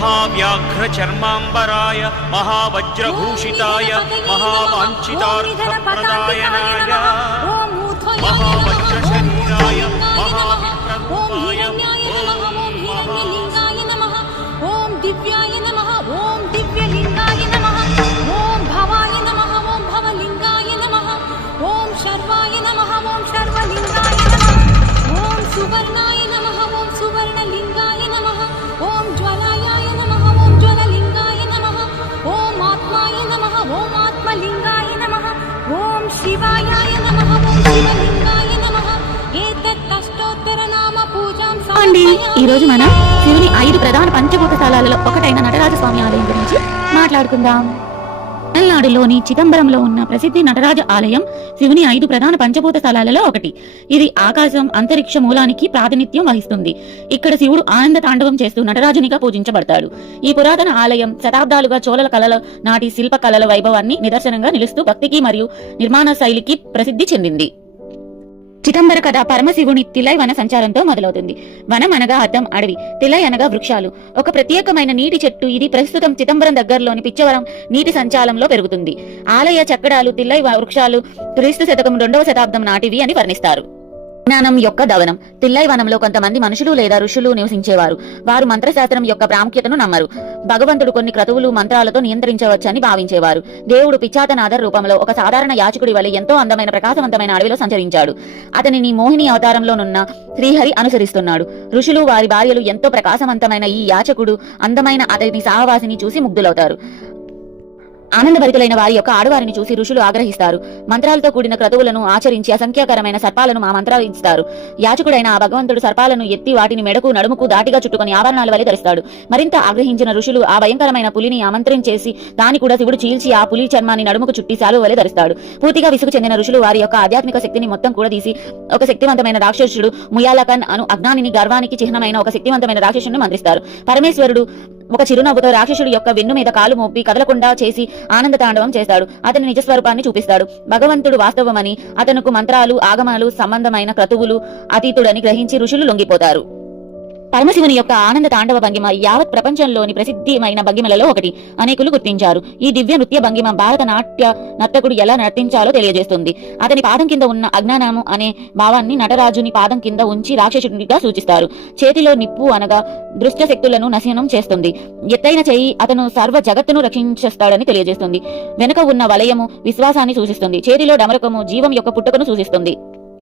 महाव्याघ्रचर्माम्बराय महावज्रभूषिताय महावाञ्छितार्थप्रदायनाय महावज्रशरीराय महाविप्ररूपाय ओम दिव्याय नमः ओम दिव्यलिंगाय नमः ओम भवाय नमः ओम भवलिंगाय नमः ओम शर्वाय नमः ओम शर्वलिंगाय नमः ओम सुवर्णाय नमः ओम सुवर्णलिंगाय नमः ओम ज्वलाय नमः ओम ज्वललिंगाय नमः ओम आत्माय नमः ओम आत्मलिंगाय नमः ओम शिवाय नमः ओम शिवलिंगाय नमः एतत् अष्टोत्तर नाम पूजां అండి ఈ రోజు మనం శివుని 5 ప్రధాన పంచభూత స్థలాలలో ఒకటైన నటరాజస్వామి ఆలయం గురించి మాట్లాడుకుందాం. తమిళనాడులోని చిదంబరంలో ఉన్న ప్రసిద్ధి నటరాజ ఆలయం శివుని 5 ప్రధాన పంచభూత స్థలాలలో ఒకటి. ఇది ఆకాశం అంతరిక్ష మూలానికి ప్రాతినిధ్యం వహిస్తుంది. ఇక్కడ శివుడు ఆనంద తాండవం చేస్తూ నటరాజునిగా పూజించబడతాడు. ఈ పురాతన ఆలయం శతాబ్దాలుగా చోళల కళల నాటి శిల్ప కళల వైభవాన్ని నిదర్శనంగా నిలుస్తూ భక్తికి మరియు నిర్మాణ శైలికి ప్రసిద్ధి చెందింది. చిదంబర కథ పరమశివుని తిలై వన సంచారంతో మొదలవుతుంది. వనం అనగా అద్దం, అడవి. తిలై అనగా వృక్షాలు. ఒక ప్రత్యేకమైన నీటి చెట్టు. ఇది ప్రస్తుతం చిదంబరం దగ్గరలోని పిచ్చవరం నీటి సంచాలంలో పెరుగుతుంది. ఆలయ చక్కడాలు తిలై వృక్షాలు క్రీస్తు శతకం 2వ శతాబ్దం నాటివి అని వర్ణిస్తారు. జ్ఞానం యొక్క దవనం. తిల్లై వనంలో కొంతమంది మనుషులు లేదా ఋషులు నివసించేవారు. వారు మంత్రశాస్త్రం యొక్క ప్రాముఖ్యతను నమ్మరు. భగవంతుడు కొన్ని క్రతువులు మంత్రాలతో నియంత్రించవచ్చని భావించేవారు. దేవుడు పిచ్చాతనాథర్ రూపంలో ఒక సాధారణ యాచకుడి వలె ఎంతో అందమైన ప్రకాశవంతమైన అడవిలో సంచరించాడు. అతనిని మోహిని అవతారంలోనున్న శ్రీహరి అనుసరిస్తున్నాడు. ఋషులు వారి భార్యలు ఎంతో ప్రకాశవంతమైన ఈ యాచకుడు అందమైన అతని సహవాసిని చూసి ముగ్ధులవుతారు. ఆనందభరితులైన వారి యొక్క ఆడవారిని చూసి ఋషులు ఆగ్రహిస్తారు. మంత్రాలతో కూడిన క్రతువులను ఆచరించి అసంఖ్యాకరమైన సర్పాలను మంత్రాలిస్తారు. యాచకుడైన ఆ భగవంతుడు సర్పాలను ఎత్తి వాటిని మెడకు నడుముకు దాటిగా చుట్టుకుని ఆభరణాల వలె ధరిస్తాడు. మరింత ఆగ్రహించిన ఋషులు ఆ భయంకరమైన పులిని ఆమంత్రించేసి దాన్ని కూడా శివుడు చీల్చి ఆ పులి చర్మాన్ని నడుముకు చుట్టి శాలువ వలె ధరిస్తాడు. పూర్తిగా విసుగు చెందిన ఋషులు వారి యొక్క ఆధ్యాత్మిక శక్తిని మొత్తం కూడా తీసి ఒక శక్తివంతమైన రాక్షసుడు ముయాలకన్ అను అజ్ఞానిని గర్వానికి చిహ్నమైన ఒక శక్తివంతమైన రాక్షసుడిని మంత్రిస్తారు. పరమేశ్వరుడు ఒక చిరునవ్వుతో రాక్షసుడి యొక్క వెన్ను మీద కాలు మోపి కదలకుండా చేసి ఆనంద తాండవం చేస్తాడు. అతని నిజస్వరూపాన్ని చూపిస్తాడు. భగవంతుడు వాస్తవమని, అతనుకు మంత్రాలు ఆగమాలు సంబంధమైన క్రతువులు అతీతుడని గ్రహించి ఋషులు లొంగిపోతారు. పరమశివుని యొక్క ఆనంద తాండవ భంగిమ యావత్ ప్రపంచంలోని ప్రసిద్ధమైన భంగిమలలో ఒకటి. అనేకులు గుర్తించారు. ఈ దివ్య నృత్య భంగిమ భారత నాట్య నర్తకుడు ఎలా నర్తించాలో తెలియజేస్తుంది. అతని పాదం కింద ఉన్న అజ్ఞానము అనే భావాన్ని నటరాజుని పాదం కింద ఉంచి రాక్షసుడిగా సూచిస్తారు. చేతిలో నిప్పు అనగా దృష్ట శక్తులను నాశనం చేస్తుంది. ఎత్తైన చెయ్యి అతను సర్వ జగత్తును రక్షించేస్తాడని తెలియజేస్తుంది. వెనుక ఉన్న వలయము విశ్వాసాన్ని సూచిస్తుంది. చేతిలో డమరకము జీవం యొక్క పుట్టుకను సూచిస్తుంది.